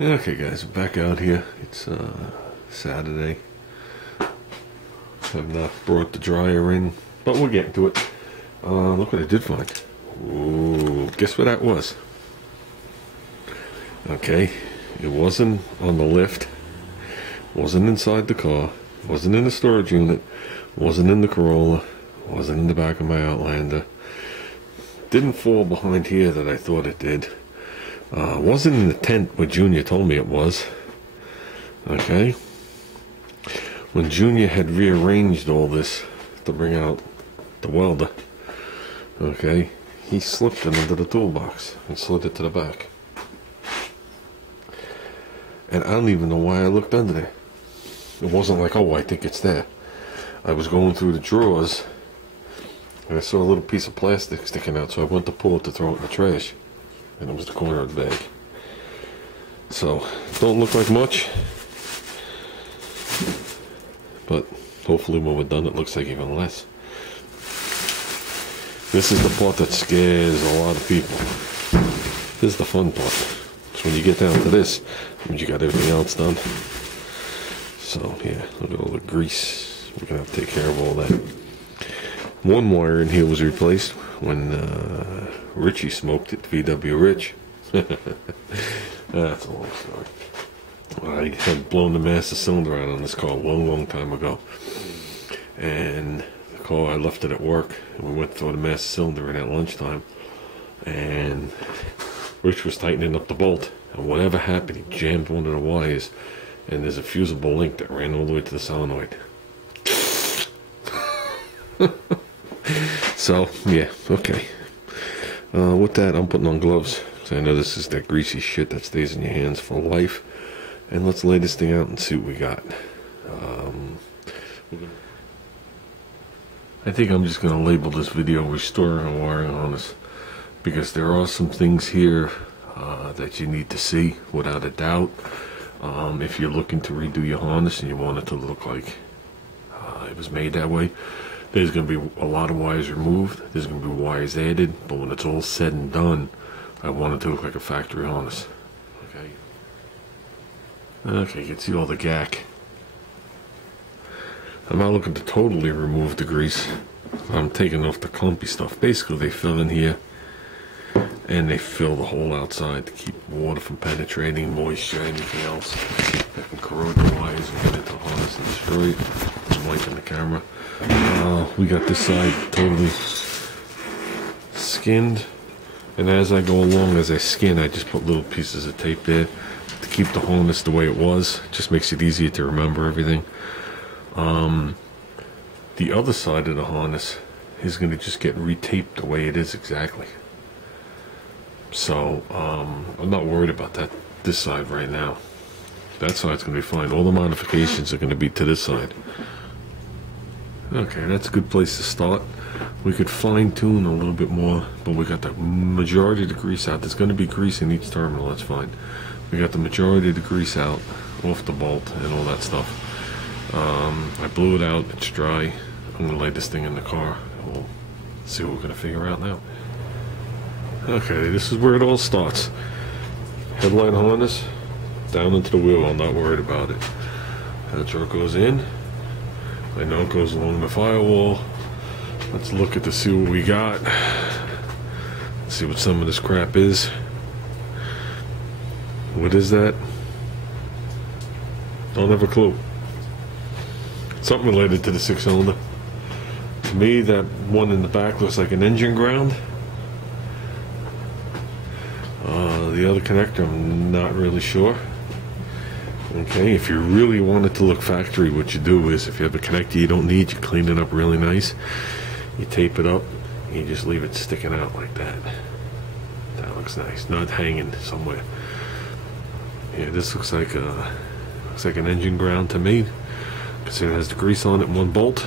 Okay guys, we're back out here. It's Saturday. I've not brought the dryer in, but we'll get to it. Look what I did find. Ooh, guess what that was? Okay, it wasn't on the lift, wasn't inside the car, wasn't in the storage unit, wasn't in the Corolla, wasn't in the back of my Outlander. Didn't fall behind here that I thought it did. Wasn't in the tent where Junior told me it was. Okay. When Junior had rearranged all this to bring out the welder, okay, he slipped it into the toolbox and slid it to the back. And I don't even know why I looked under there. It wasn't like, oh, I think it's there. I was going through the drawers and I saw a little piece of plastic sticking out, so I went to pull it to throw it in the trash. And it was the corner of the bag. So, don't look like much, but hopefully when we're done it looks like even less. This is the part that scares a lot of people. This is the fun part. So when you get down to this, you got everything else done. So yeah, look at all the grease. We're gonna have to take care of all that. One wire in here was replaced when Richie smoked it, VW Rich. That's a long story. I had blown the master cylinder out on this car a long time ago. And the car, I left it at work, and we went to throw the master cylinder in at lunchtime. And Rich was tightening up the bolt. And whatever happened, he jammed one of the wires, and there's a fusible link that ran all the way to the solenoid. So, yeah, okay. With that, I'm putting on gloves, because I know this is that greasy shit that stays in your hands for life. And let's lay this thing out and see what we got. I think I'm just going to label this video Restoring a Wiring Harness, because there are some things here that you need to see, without a doubt. If you're looking to redo your harness and you want it to look like it was made that way, there's going to be a lot of wires removed, there's going to be wires added, but when it's all said and done, I want it to look like a factory harness. Okay, you can see all the gack. I'm not looking to totally remove the grease. I'm taking off the clumpy stuff. Basically, they fill in here, and they fill the hole outside to keep water from penetrating, moisture, anything else that can corrode the wires and get into the harness and destroy it. I'm wiping the camera. We got this side totally skinned, and as I go along, as I skin, I just put little pieces of tape there to keep the harness the way it was. Just makes it easier to remember everything. The other side of the harness is going to just get retaped the way it is exactly. So I'm not worried about this side right now. That side's going to be fine. All the modifications are going to be to this side. Okay, that's a good place to start. We could fine-tune a little bit more, but we got the majority of the grease out. There's going to be grease in each terminal, that's fine. We got the majority of the grease out, off the bolt and all that stuff. I blew it out, it's dry. I'm going to lay this thing in the car. We'll see what we're going to figure out now. Okay, this is where it all starts. Headline harness, down into the wheel. I'm not worried about it. That truck goes in. I know it goes along the firewall. Let's look at to see what we got. Let's see what some of this crap is. What is that? Don't have a clue. Something related to the 6-cylinder. To me, that one in the back looks like an engine ground. The other connector, I'm not really sure. Okay, if you really want it to look factory, what you do is, if you have a connector you don't need, you clean it up really nice. You tape it up, and you just leave it sticking out like that. That looks nice, not hanging somewhere. Yeah, this looks like an engine ground to me, because it has the grease on it in one bolt.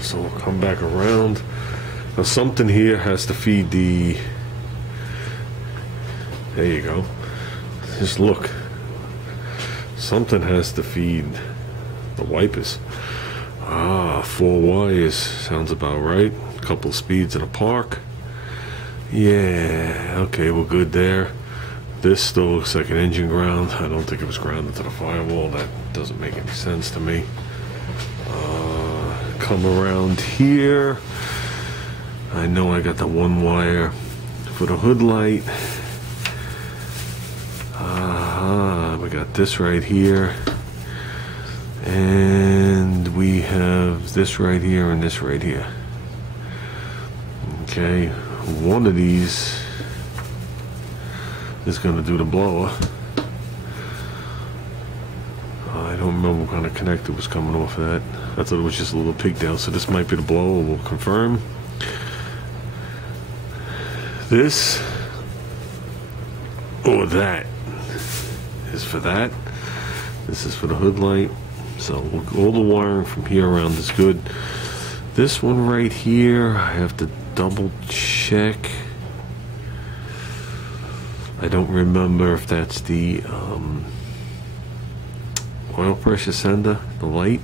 So we'll come back around. Now something here has to feed the... There you go. Just look. Something has to feed the wipers. 4 wires. Sounds about right. A couple of speeds in a park. Yeah, okay, we're good there. This still looks like an engine ground. I don't think it was grounded to the firewall. That doesn't make any sense to me. Come around here. I know I got the one wire for the hood light. We got this right here. And we have this right here and this right here. Okay, one of these is going to do the blower. I don't remember what kind of connector was coming off of that. I thought it was just a little pigtail, so this might be the blower. We'll confirm. This or that is for that. This is for the hood light. So all the wiring from here around is good. This one right here, I have to double check. I don't remember if that's the oil pressure sender, the light,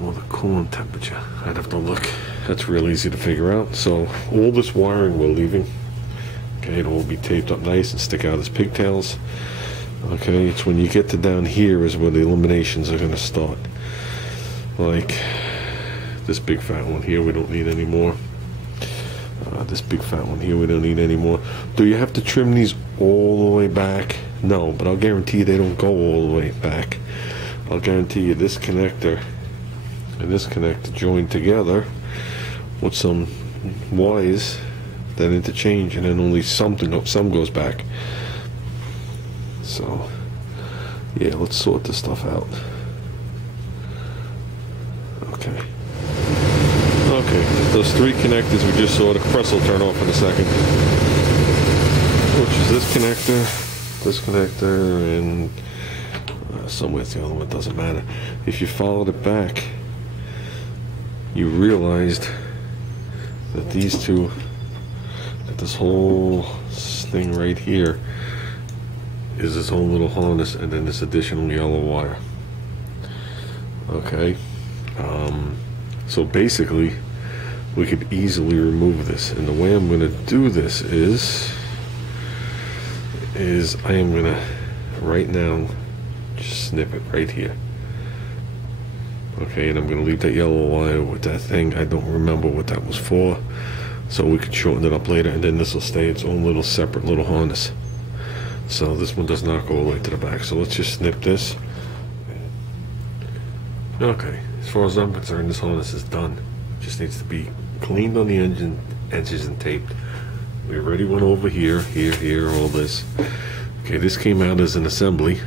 or the coolant temperature. I'd have to look. That's real easy to figure out. So all this wiring we're leaving, okay, it'll all be taped up nice and stick out as pigtails. Okay, it's when you get to down here is where the eliminations are going to start. Like this big fat one here, we don't need anymore. This big fat one here, we don't need anymore. Do you have to trim these all the way back? No, but I'll guarantee you they don't go all the way back. I'll guarantee you this connector and this connector join together with some wires that interchange, and then only some goes back. So yeah, let's sort this stuff out. Okay, those three connectors we just saw, the compressor will turn off in a second, which is this connector, and somewhere's the other one, doesn't matter. If you followed it back, you realized that these two, that this whole thing right here is this whole little harness, and then this additional yellow wire. Okay, so basically we could easily remove this, and the way I'm going to do this is I am going to right now just snip it right here. Okay, and I'm going to leave that yellow wire with that thing. I don't remember what that was for, so we could shorten it up later, and then this will stay its own little separate little harness. So this one does not go all the way to the back. So let's just snip this. Okay, as far as I'm concerned, this harness is done. Just needs to be cleaned on the engine edges and taped. We already went over here, all this. Okay, this came out as an assembly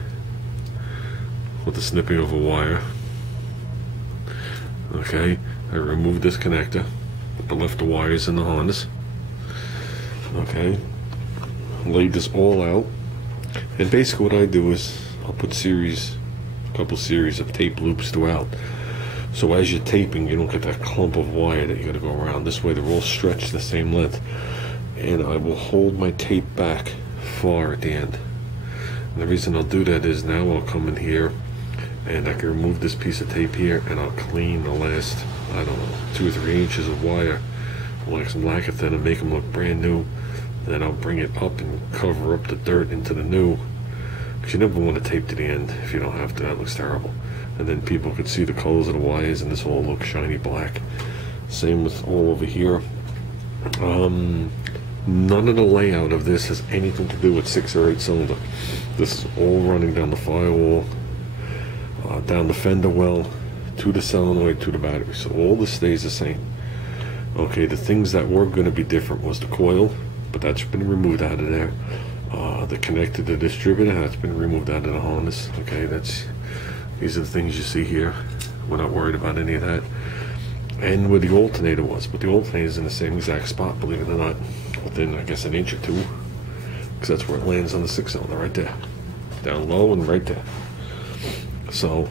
with the snipping of a wire. Okay, I removed this connector, but left the wires in the harness. Okay, laid this all out. And basically what I do is I'll put a couple series of tape loops throughout. So as you're taping, you don't get that clump of wire that you gotta go around. This way they're all stretched the same length. And I will hold my tape back far at the end. And the reason I'll do that is now I'll come in here and I can remove this piece of tape here, and I'll clean the last, I don't know, 2 or 3 inches of wire, like some lacquer thin, and make them look brand new. Then I'll bring it up and cover up the dirt into the new, because you never want to tape to the end if you don't have to. That looks terrible. And then people could see the colors of the wires, and this all looks shiny black. Same with all over here. None of the layout of this has anything to do with 6 or 8 cylinder. This is all running down the firewall, down the fender well, to the solenoid, to the battery. So all this stays the same. Okay, the things that were going to be different was the coil, but that's been removed out of there. The connector to the distributor, that's been removed out of the harness. Okay, these are the things you see here. We're not worried about any of that. And where the alternator was, but the alternator is in the same exact spot, believe it or not, within I guess an inch or two, because that's where it lands on the 6-cylinder, right there, down low and right there. So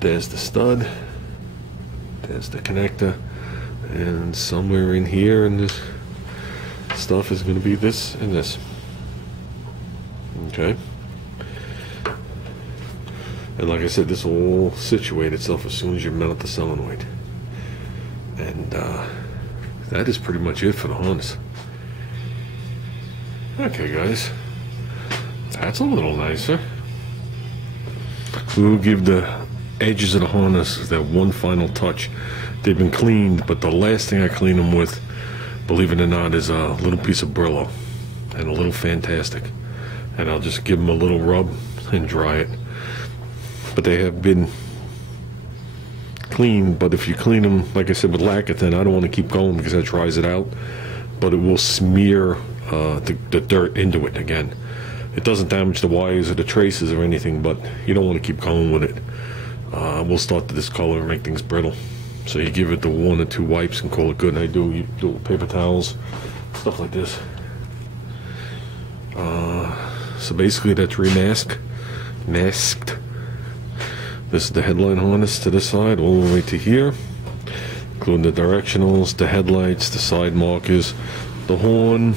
there's the stud, there's the connector, and somewhere in here in this stuff is going to be this and this. Okay, and like I said, this will all situate itself as soon as you mount the solenoid. And that is pretty much it for the harness. Okay, guys, that's a little nicer. We will give the edges of the harness that one final touch. They've been cleaned, but the last thing I clean them with, believe it or not, is a little piece of Brillo and a little Fantastic. And I'll just give them a little rub and dry it. But they have been clean, but if you clean them, like I said, with Lacquer-Thin, I don't want to keep going because that dries it out, but it will smear the dirt into it again. It doesn't damage the wires or the traces or anything, but you don't want to keep going with it. We'll start to discolor and make things brittle. So you give it the 1 or 2 wipes and call it good. And you do it with paper towels, stuff like this. So basically that's masked. This is the headlight harness to this side, all the way to here, including the directionals, the headlights, the side markers, the horn.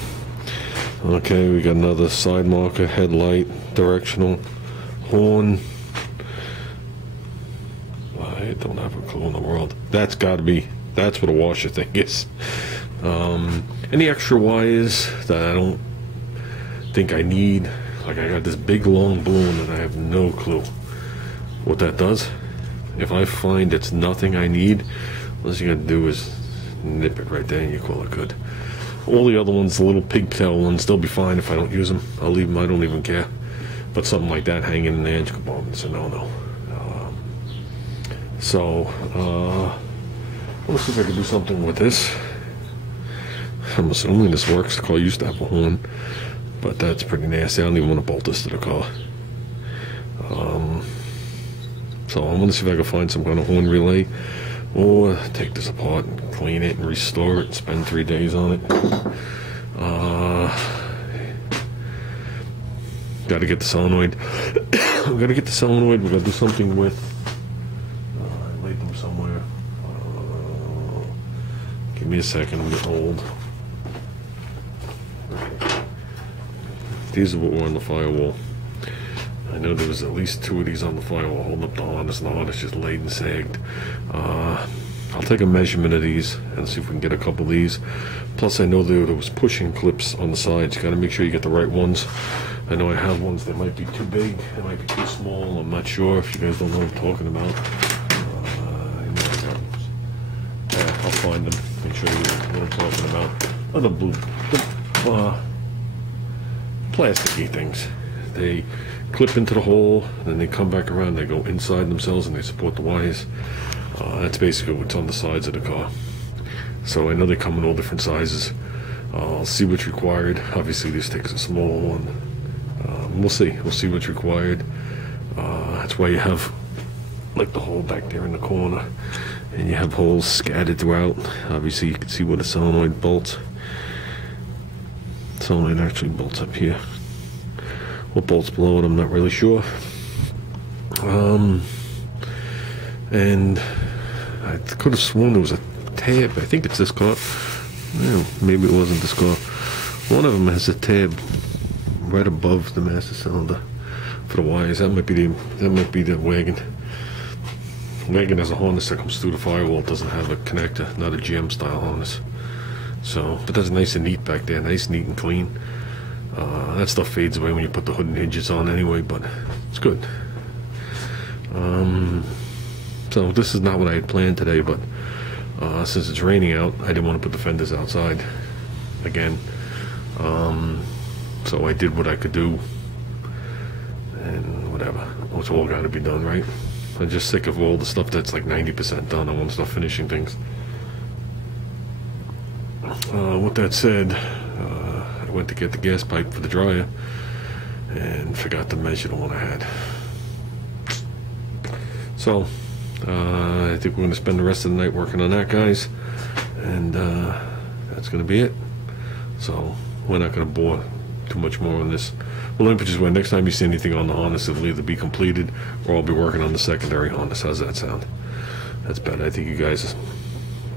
Okay, we got another side marker, headlight, directional, horn. I don't have a clue in the world. That's got to be, that's what a washer thing is. Any extra wires that I don't think I need, like I got this big long balloon and I have no clue what that does. If I find it's nothing I need, all you gotta do is nip it right there and you call it good. All the other ones, the little pigtail ones, they'll be fine if I don't use them. I'll leave them, I don't even care. But something like that hanging in the edge compartment's a no-no. Let's see if I can do something with this. I'm assuming this works. The car used to have a horn, but that's pretty nasty. I don't even want to bolt this to the car. So I'm going to see if I can find some kind of horn relay, or take this apart and clean it and restore it and spend 3 days on it. Got to get the solenoid. We got to get the solenoid. We got to do something with. I laid them somewhere. Give me a second. I'm getting old. These are what were on the firewall. I know there was at least 2 of these on the firewall holding up the harness, and the harness just laid and sagged. I'll take a measurement of these and see if we can get a couple of these. Plus, I know there was pushing clips on the sides. You got to make sure you get the right ones. I know I have ones that might be too big, they might be too small. I'm not sure if you guys don't know what I'm talking about. I know I got them. Yeah, I'll find them and show you what I'm talking about. Other blue, plasticky things. They clip into the hole, and then they come back around. They go inside themselves, and they support the wires. That's basically what's on the sides of the car. So I know they come in all different sizes. I'll see what's required. Obviously, this takes a small one. We'll see. We'll see what's required. That's why you have like the hole back there in the corner, and you have holes scattered throughout. Obviously, you can see where the solenoid bolts. Solenoid actually bolts up here. What bolts below it, I'm not really sure. And I could have sworn there was a tab. I think it's this car. Well, maybe it wasn't this car. One of them has a tab right above the master cylinder for the wires. That might be the wagon. Wagon has a harness that comes through the firewall. It doesn't have a connector, not a GM style harness. So, but that's nice and neat back there, nice, neat and clean. That stuff fades away when you put the hood and hinges on anyway, but it's good. So this is not what I had planned today, but since it's raining out, I didn't want to put the fenders outside again. So I did what I could do, and whatever. It's all got to be done, right? I'm just sick of all the stuff that's like 90% done. I want to start finishing things. With that said, I went to get the gas pipe for the dryer and forgot to measure the one I had. So I think we're going to spend the rest of the night working on that, guys, and that's going to be it. So we're not going to bore too much more on this. Well, let me put it this way: next time you see anything on the harness, it'll either be completed or I'll be working on the secondary harness. How's that sound? That's better. I think you guys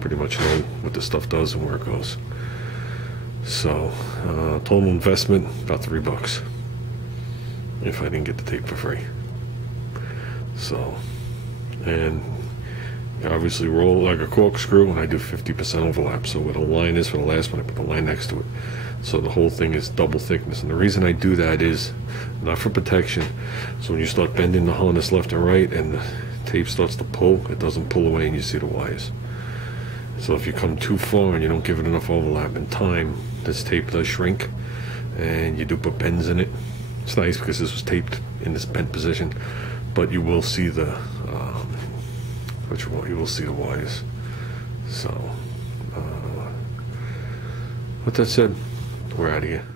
pretty much know what this stuff does and where it goes. So total investment about $3 if I didn't get the tape for free. So, and Obviously roll like a corkscrew, and I do 50% overlap. So where the line is for the last one, I put the line next to it. So the whole thing is double thickness. And the reason I do that is not for protection. So when you start bending the harness left and right and the tape starts to pull, it doesn't pull away and you see the wires. So if you come too far and you don't give it enough overlap in time, this tape does shrink, and you do put bends in it. It's nice because this was taped in this bent position, but you will see the you will see the wires. So with that said, we're out of here.